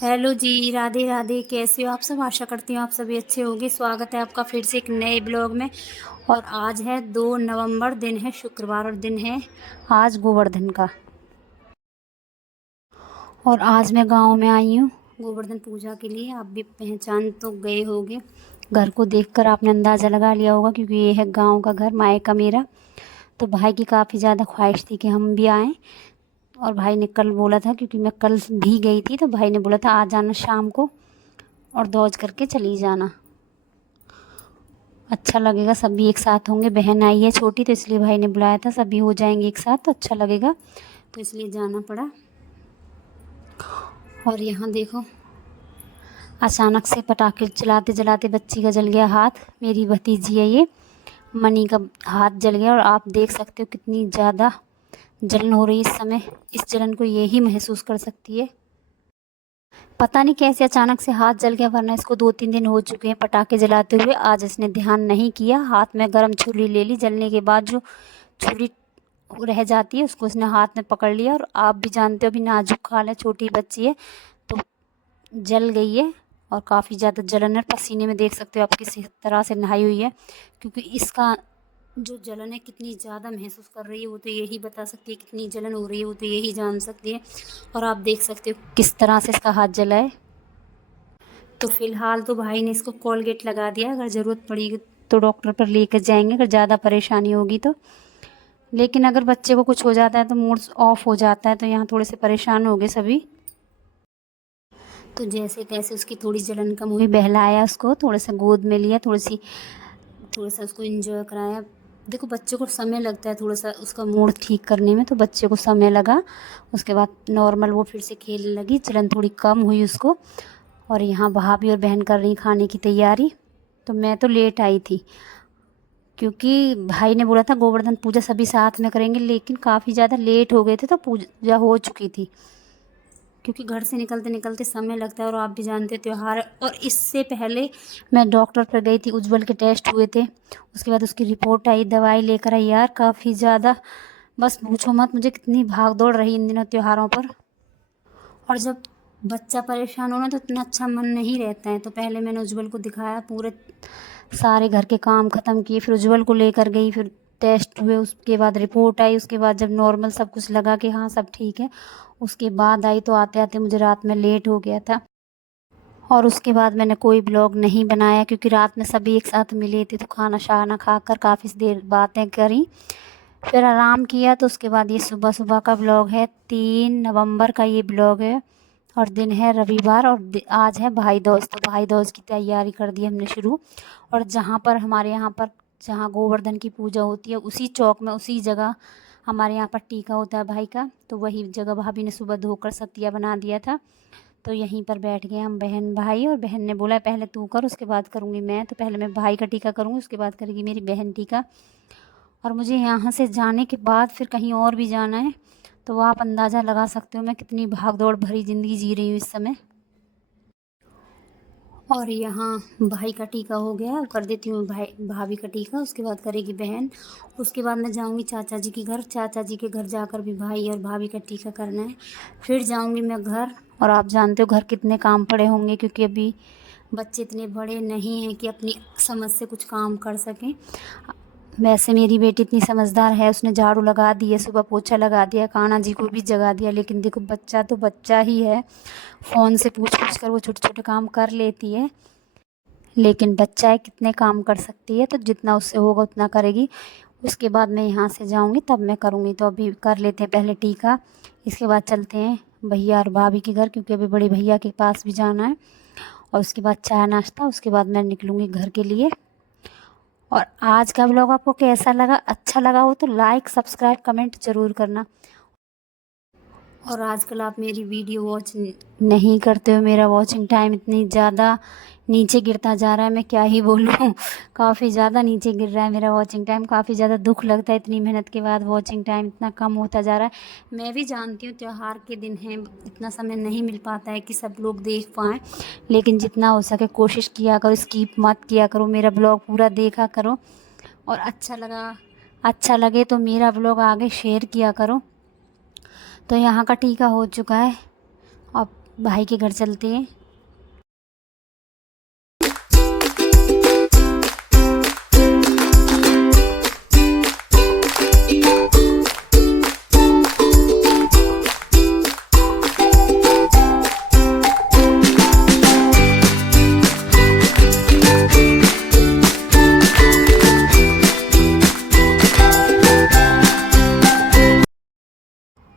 Hello जी, राधे राधे। कैसे हो आप सब? आशा करती हूँ आप सभी अच्छे होंगे। स्वागत है आपका फिर से एक नए ब्लॉग में। और आज है 2 नवंबर, दिन है शुक्रवार और दिन है आज गोवर्धन का। और आज मैं गांव में आई हूँ गोवर्धन पूजा के लिए। आप भी पहचान तो गए होंगे, घर को देखकर आपने अंदाज़ा लगा लिया होगा, क्योंकि ये है गांव का घर, मायका मेरा। तो भाई की काफ़ी ज़्यादा ख्वाहिश थी कि हम भी आएँ। और भाई ने कल बोला था, क्योंकि मैं कल भी गई थी, तो भाई ने बोला था आ जाना शाम को और दौज करके चली जाना, अच्छा लगेगा, सभी एक साथ होंगे। बहन आई है छोटी, तो इसलिए भाई ने बुलाया था, सभी हो जाएंगे एक साथ तो अच्छा लगेगा, तो इसलिए जाना पड़ा। और यहाँ देखो, अचानक से पटाखे चलाते चलाते बच्ची का जल गया हाथ। मेरी भतीजी है ये, मनी का हाथ जल गया। और आप देख सकते हो कितनी ज़्यादा जलन हो रही है इस समय। इस जलन को ये ही महसूस कर सकती है। पता नहीं कैसे अचानक से हाथ जल गया, वरना इसको 2-3 दिन हो चुके हैं पटाखे जलाते हुए। आज इसने ध्यान नहीं किया, हाथ में गरम छुरी ले ली। जलने के बाद जो छुरी रह जाती है उसको उसने हाथ में पकड़ लिया। और आप भी जानते हो अभी नाजुक हाल है, छोटी बच्ची है, तो जल गई है। और काफ़ी ज़्यादा जलन है, पसीने में देख सकते हो आप किस तरह से नहाई हुई है। क्योंकि इसका जो जलन है कितनी ज़्यादा महसूस कर रही है, वो तो यही बता सकती है। कितनी जलन हो रही है वो तो यही जान सकती है। और आप देख सकते हो किस तरह से इसका हाथ जला है। तो फ़िलहाल तो भाई ने इसको कोलगेट लगा दिया, अगर ज़रूरत पड़ी तो डॉक्टर पर लेकर जाएंगे, अगर ज़्यादा परेशानी होगी तो। लेकिन अगर बच्चे को कुछ हो जाता है तो मूड ऑफ हो जाता है, तो यहाँ थोड़े से परेशान हो गए सभी। तो जैसे तैसे उसकी थोड़ी जलन कम हुई, बहलाया उसको, थोड़ा सा गोद में लिया, थोड़ा सा उसको एंजॉय कराया। देखो बच्चे को समय लगता है थोड़ा सा उसका मूड ठीक करने में, तो बच्चे को समय लगा। उसके बाद नॉर्मल वो फिर से खेलने लगी, जलन थोड़ी कम हुई उसको। और यहाँ भाभी और बहन कर रही खाने की तैयारी। तो मैं तो लेट आई थी, क्योंकि भाई ने बोला था गोवर्धन पूजा सभी साथ में करेंगे, लेकिन काफ़ी ज़्यादा लेट हो गए थे, तो पूजा हो चुकी थी। क्योंकि घर से निकलते निकलते समय लगता है, और आप भी जानते हो त्यौहार। और इससे पहले मैं डॉक्टर पर गई थी, उज्जवल के टेस्ट हुए थे, उसके बाद उसकी रिपोर्ट आई, दवाई लेकर आई। यार काफ़ी ज़्यादा, बस पूछो मत मुझे कितनी भाग दौड़ रही इन दिनों त्योहारों पर। और जब बच्चा परेशान हो ना तो इतना अच्छा मन नहीं रहता है। तो पहले मैंने उज्जवल को दिखाया, पूरे सारे घर के काम ख़त्म किए, फिर उज्जवल को लेकर गई, फिर टेस्ट हुए, उसके बाद रिपोर्ट आई, उसके बाद जब नॉर्मल सब कुछ लगा कि हाँ सब ठीक है, उसके बाद आई। तो आते आते मुझे रात में लेट हो गया था। और उसके बाद मैंने कोई ब्लॉग नहीं बनाया, क्योंकि रात में सभी एक साथ मिले थे, तो खाना शाना खाकर काफ़ी देर बातें करी, फिर आराम किया। तो उसके बाद ये सुबह सुबह का ब्लॉग है, 3 नवंबर का ये ब्लॉग है। और दिन है रविवार, और आज है भाई दूज। तो भाई दूज की तैयारी कर दी हमने शुरू। और जहाँ पर हमारे यहाँ पर, जहाँ गोवर्धन की पूजा होती है, उसी चौक में, उसी जगह हमारे यहाँ पर टीका होता है भाई का, तो वही जगह भाभी ने सुबह धोकर सतिया बना दिया था। तो यहीं पर बैठ गए हम बहन भाई। और बहन ने बोला पहले तू कर, उसके बाद करूँगी मैं। तो पहले मैं भाई का टीका करूँगी, उसके बाद करेगी मेरी बहन टीका। और मुझे यहाँ से जाने के बाद फिर कहीं और भी जाना है, तो आप अंदाज़ा लगा सकते हो मैं कितनी भाग दौड़ भरी ज़िंदगी जी रही हूँ इस समय। और यहाँ भाई का टीका हो गया, अब कर देती हूँ भाई भाभी का टीका, उसके बाद करेगी बहन। उसके बाद मैं जाऊँगी चाचा जी के घर, चाचा जी के घर जाकर भी भाई और भाभी का टीका करना है। फिर जाऊँगी मैं घर। और आप जानते हो घर कितने काम पड़े होंगे, क्योंकि अभी बच्चे इतने बड़े नहीं हैं कि अपनी समझ से कुछ काम कर सकें। वैसे मेरी बेटी इतनी समझदार है, उसने झाड़ू लगा दी है, सुबह पोछा लगा दिया, कान्हा जी को भी जगा दिया। लेकिन देखो बच्चा तो बच्चा ही है, फ़ोन से पूछ पूछ कर वो छोटे छोटे काम कर लेती है। लेकिन बच्चा है, कितने काम कर सकती है, तो जितना उससे होगा उतना करेगी। उसके बाद मैं यहाँ से जाऊँगी तब मैं करूँगी। तो अभी कर लेते हैं पहले टीका, इसके बाद चलते हैं भैया और भाभी के घर, क्योंकि अभी बड़े भैया के पास भी जाना है। और उसके बाद चाय नाश्ता, उसके बाद मैं निकलूँगी घर के लिए। और आज का ब्लॉग आपको कैसा लगा? अच्छा लगा हो तो लाइक सब्सक्राइब कमेंट ज़रूर करना। और आजकल आप मेरी वीडियो वॉच नहीं करते हो, मेरा वॉचिंग टाइम इतनी ज़्यादा नीचे गिरता जा रहा है, मैं क्या ही बोलूँ काफ़ी ज़्यादा नीचे गिर रहा है मेरा वॉचिंग टाइम। काफ़ी ज़्यादा दुख लगता है, इतनी मेहनत के बाद वॉचिंग टाइम इतना कम होता जा रहा है। मैं भी जानती हूँ त्यौहार के दिन हैं, इतना समय नहीं मिल पाता है कि सब लोग देख पाएँ, लेकिन जितना हो सके कोशिश किया करो, स्किप मत किया करो, मेरा ब्लॉग पूरा देखा करो। और अच्छा लगे तो मेरा ब्लॉग आगे शेयर किया करो। तो यहाँ का टीका हो चुका है, अब भाई के घर चलते हैं।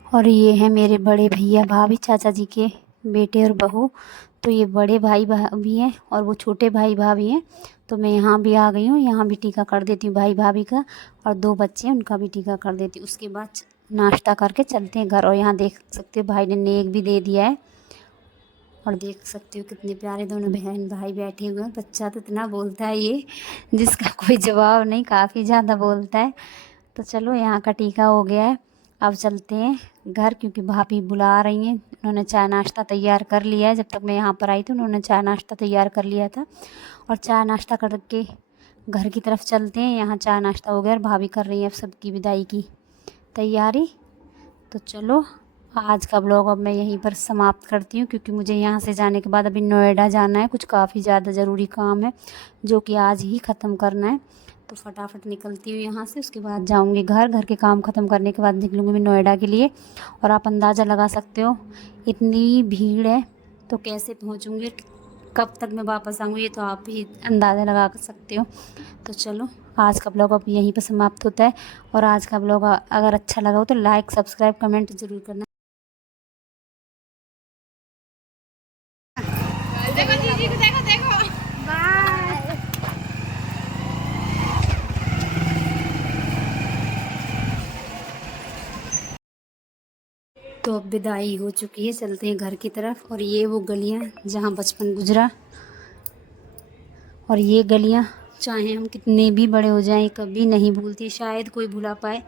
और ये हैं मेरे बड़े भैया भाभी, चाचा जी के बेटे और बहू। तो ये बड़े भाई भाभी हैं और वो छोटे भाई भाभी हैं। तो मैं यहाँ भी आ गई हूँ, यहाँ भी टीका कर देती हूँ भाई भाभी का, और 2 बच्चे हैं उनका भी टीका कर देती हूँ। उसके बाद नाश्ता करके चलते हैं घर। और यहाँ देख सकते हो भाई ने नेक भी दे दिया है, और देख सकते हो कितने प्यारे दोनों बहन भाई बैठे हुए हैं। बच्चा तो इतना बोलता है ये, जिसका कोई जवाब नहीं, काफ़ी ज़्यादा बोलता है। तो चलो यहाँ का टीका हो गया है, अब चलते हैं घर, क्योंकि भाभी बुला रही हैं। उन्होंने चाय नाश्ता तैयार कर लिया है। जब तक मैं यहाँ पर आई थी उन्होंने चाय नाश्ता तैयार कर लिया था, और चाय नाश्ता करके घर की तरफ चलते हैं। यहाँ चाय नाश्ता हो गया और भाभी कर रही है अब सबकी विदाई की तैयारी। तो चलो आज का ब्लॉग अब मैं यहीं पर समाप्त करती हूँ, क्योंकि मुझे यहाँ से जाने के बाद अभी नोएडा जाना है। कुछ काफ़ी ज़्यादा ज़रूरी काम है जो कि आज ही ख़त्म करना है। तो फटाफट निकलती हूँ यहाँ से, उसके बाद जाऊँगी घर। घर के काम ख़त्म करने के बाद निकलूँगी मैं नोएडा के लिए। और आप अंदाज़ा लगा सकते हो इतनी भीड़ है, तो कैसे पहुँचूँगी, कब तक मैं वापस आऊँगी, ये तो आप ही अंदाज़ा लगा सकते हो। तो चलो आज का ब्लॉग अब यहीं पर समाप्त होता है। और आज का ब्लॉग अगर अच्छा लगा हो तो लाइक, सब्सक्राइब, कमेंट ज़रूर करना। देखो दीदी को, देखो देखो, बाय। तो अब विदाई हो चुकी है, चलते हैं घर की तरफ। और ये वो गलियां जहां बचपन गुजरा, और ये गलियां चाहे हम कितने भी बड़े हो जाएं कभी नहीं भूलती। शायद कोई भुला पाए,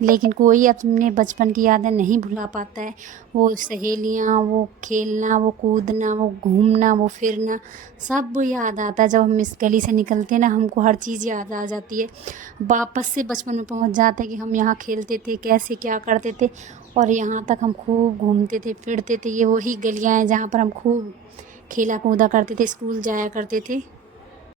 लेकिन कोई अपने बचपन की यादें नहीं भुला पाता है। वो सहेलियाँ, वो खेलना, वो कूदना, वो घूमना, वो फिरना, सब याद आता है। जब हम इस गली से निकलते हैं ना, हमको हर चीज़ याद आ जाती है। वापस से बचपन में पहुंच जाते हैं कि हम यहाँ खेलते थे, कैसे क्या करते थे, और यहाँ तक हम खूब घूमते थे, फिरते थे। ये वही गलियाँ हैं जहाँ पर हम खूब खेला कूदा करते थे, स्कूल जाया करते थे।